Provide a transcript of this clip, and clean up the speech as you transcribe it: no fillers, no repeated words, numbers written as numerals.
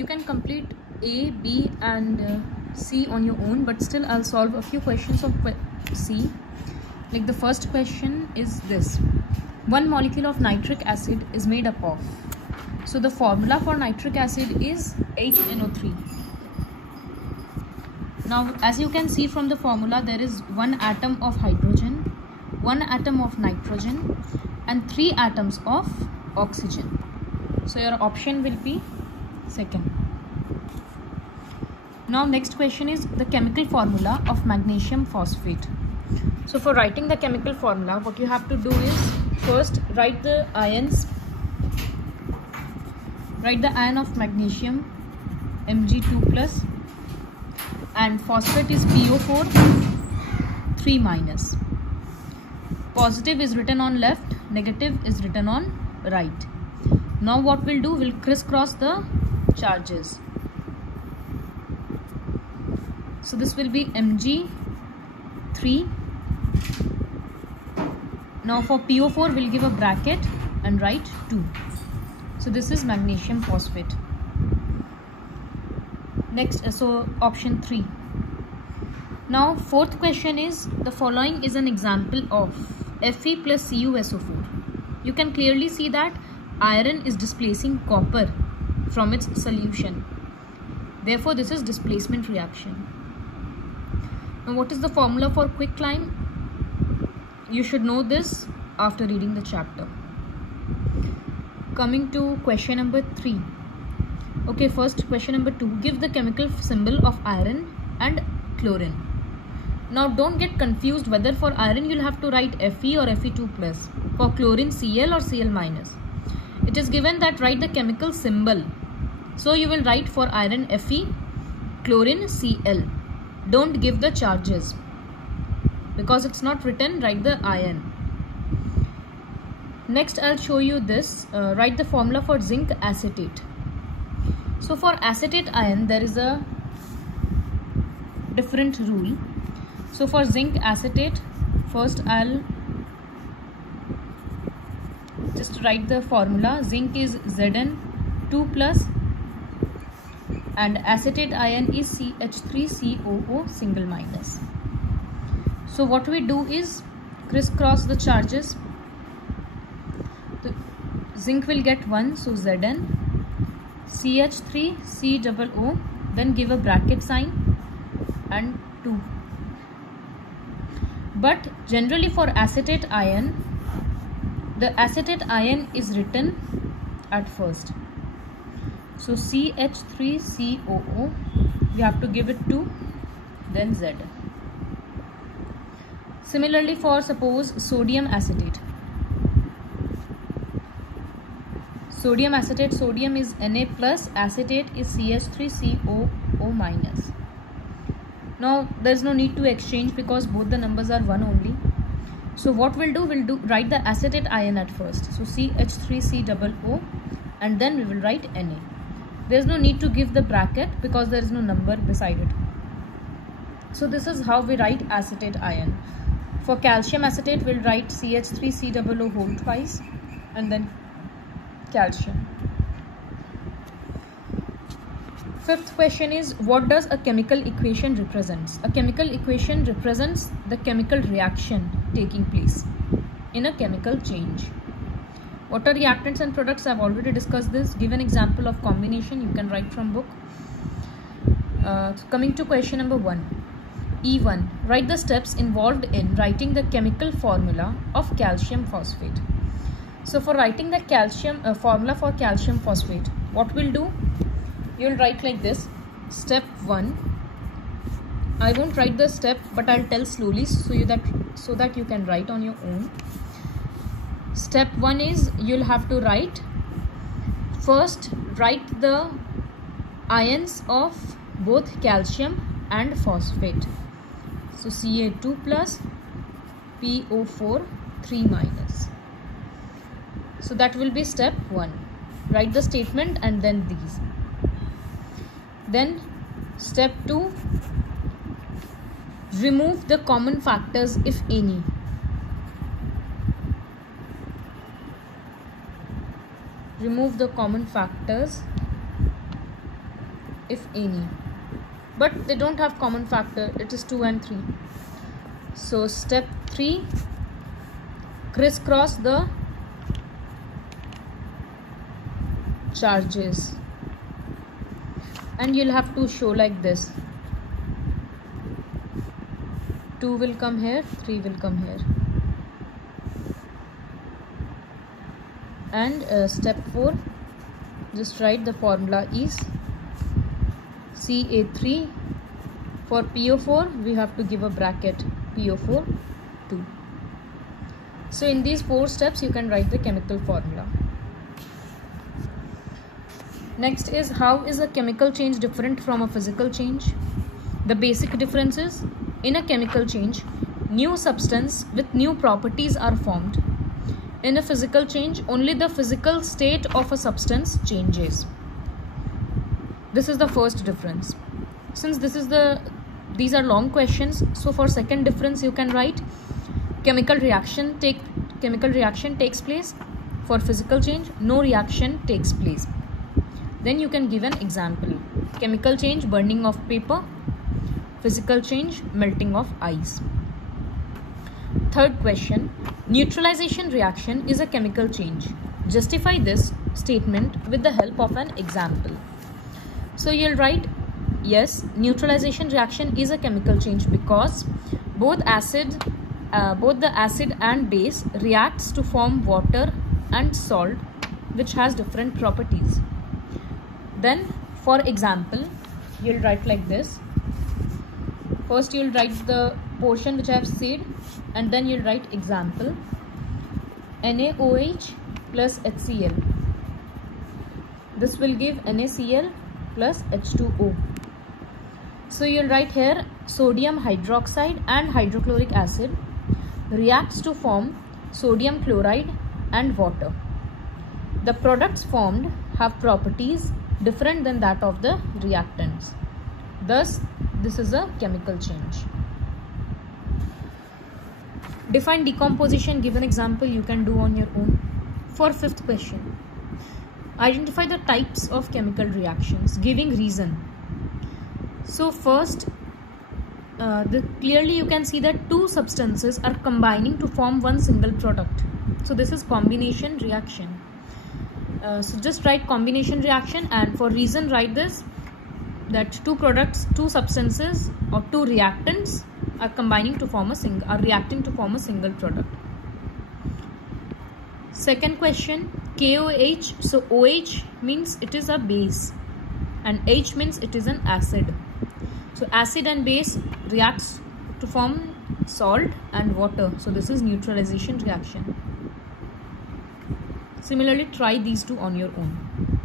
You can complete A, B and C on your own, but still I'll solve a few questions of C. Like the first question is this: one molecule of nitric acid is made up of. So the formula for nitric acid is HNO3. Now as you can see from the formula, there is one atom of hydrogen, one atom of nitrogen and 3 atoms of oxygen. So your option will be second. Now next question is the chemical formula of magnesium phosphate. So for writing the chemical formula, what you have to do is first write the ions. Write the ion of magnesium Mg2 plus, and phosphate is PO4 3 minus. Positive is written on left, negative is written on right. Now what we'll do, we'll crisscross the charges. So this will be Mg3. Now for PO4 we'll give a bracket and write 2. So this is magnesium phosphate. Next, so option 3. Now fourth question is, the following is an example of Fe plus CuSO4. You can clearly see that iron is displacing copper from its solution. Therefore this is displacement reaction. Now what is the formula for quicklime? You should know this after reading the chapter. Coming to question number 3. Okay, first question number 2. Give the chemical symbol of iron and chlorine. Now don't get confused whether for iron you'll have to write Fe or Fe2 plus. For chlorine Cl or Cl minus. It is given that write the chemical symbol. So you will write for iron Fe, chlorine Cl. Don't give the charges. Because it's not written, write the ion. Next I'll show you this. Write the formula for zinc acetate. So for acetate ion there is a different rule. So for zinc acetate, first I'll just write the formula. Zinc is Zn2 plus and acetate ion is CH3COO single minus. So what we do is crisscross the charges. The zinc will get 1, so Zn, CH3COO, then give a bracket sign and 2. But generally for acetate ion, the acetate ion is written at first. So CH3COO, we have to give it 2, then Z. Similarly for suppose sodium acetate. Sodium acetate, sodium is Na plus, acetate is CH3COO minus. Now there is no need to exchange because both the numbers are 1 only. So what we'll do, write the acetate ion at first. So CH3COO and then we will write Na. There is no need to give the bracket because there is no number beside it. So this is how we write acetate ion. For calcium acetate we'll write CH3COO whole twice and then calcium. Fifth question is, what does a chemical equation represents? A chemical equation represents the chemical reaction taking place in a chemical change. What are reactants and products? I've already discussed this. Give an example of combination. You can write from book. Coming to question number 1. E1. Write the steps involved in writing the chemical formula of calcium phosphate. So for writing the calcium formula for calcium phosphate, what we'll do, you'll write like this. Step 1. I won't write the step, but I'll tell slowly so that you can write on your own. Step 1 is you'll have to write. First, write the ions of both calcium and phosphate. So Ca2 plus, PO4 3 minus. So that will be step 1. Write the statement and then these. Then step 2, remove the common factors if any. Remove the common factors if any, but they don't have common factor. It is 2 and 3. So step 3, crisscross the charges, and you'll have to show like this. 2 will come here, 3 will come here. And step 4, just write the formula is Ca3. For PO4 we have to give a bracket, PO4 2. So in these 4 steps you can write the chemical formula. Next is, how is a chemical change different from a physical change? The basic difference is, in a chemical change, new substance with new properties are formed. In a physical change, only the physical state of a substance changes. This is the first difference. Since these are long questions, so for second difference you can write chemical reaction takes place. For physical change, no reaction takes place. Then you can give an example. Chemical change, burning of paper. Physical change, melting of ice. Third question, neutralization reaction is a chemical change. Justify this statement with the help of an example. So you'll write, yes, neutralization reaction is a chemical change because both the acid and base reacts to form water and salt, which has different properties. Then for example, you'll write like this. First you'll write the portion which I have said, and then you'll write example. NaOH plus HCl. This will give NaCl plus H2O. So you'll write here, sodium hydroxide and hydrochloric acid reacts to form sodium chloride and water. The products formed have properties different than that of the reactants. Thus, this is a chemical change. Define decomposition. Give an example you can do on your own. For fifth question, identify the types of chemical reactions, giving reason. So first, clearly you can see that 2 substances are combining to form one single product. So this is combination reaction. So just write combination reaction, and for reason write this, that 2 substances or 2 reactants are combining to form reacting to form a single product. Second question, KOH. So OH means it is a base and H means it is an acid. So acid and base reacts to form salt and water. So this is neutralization reaction. Similarly, try these 2 on your own.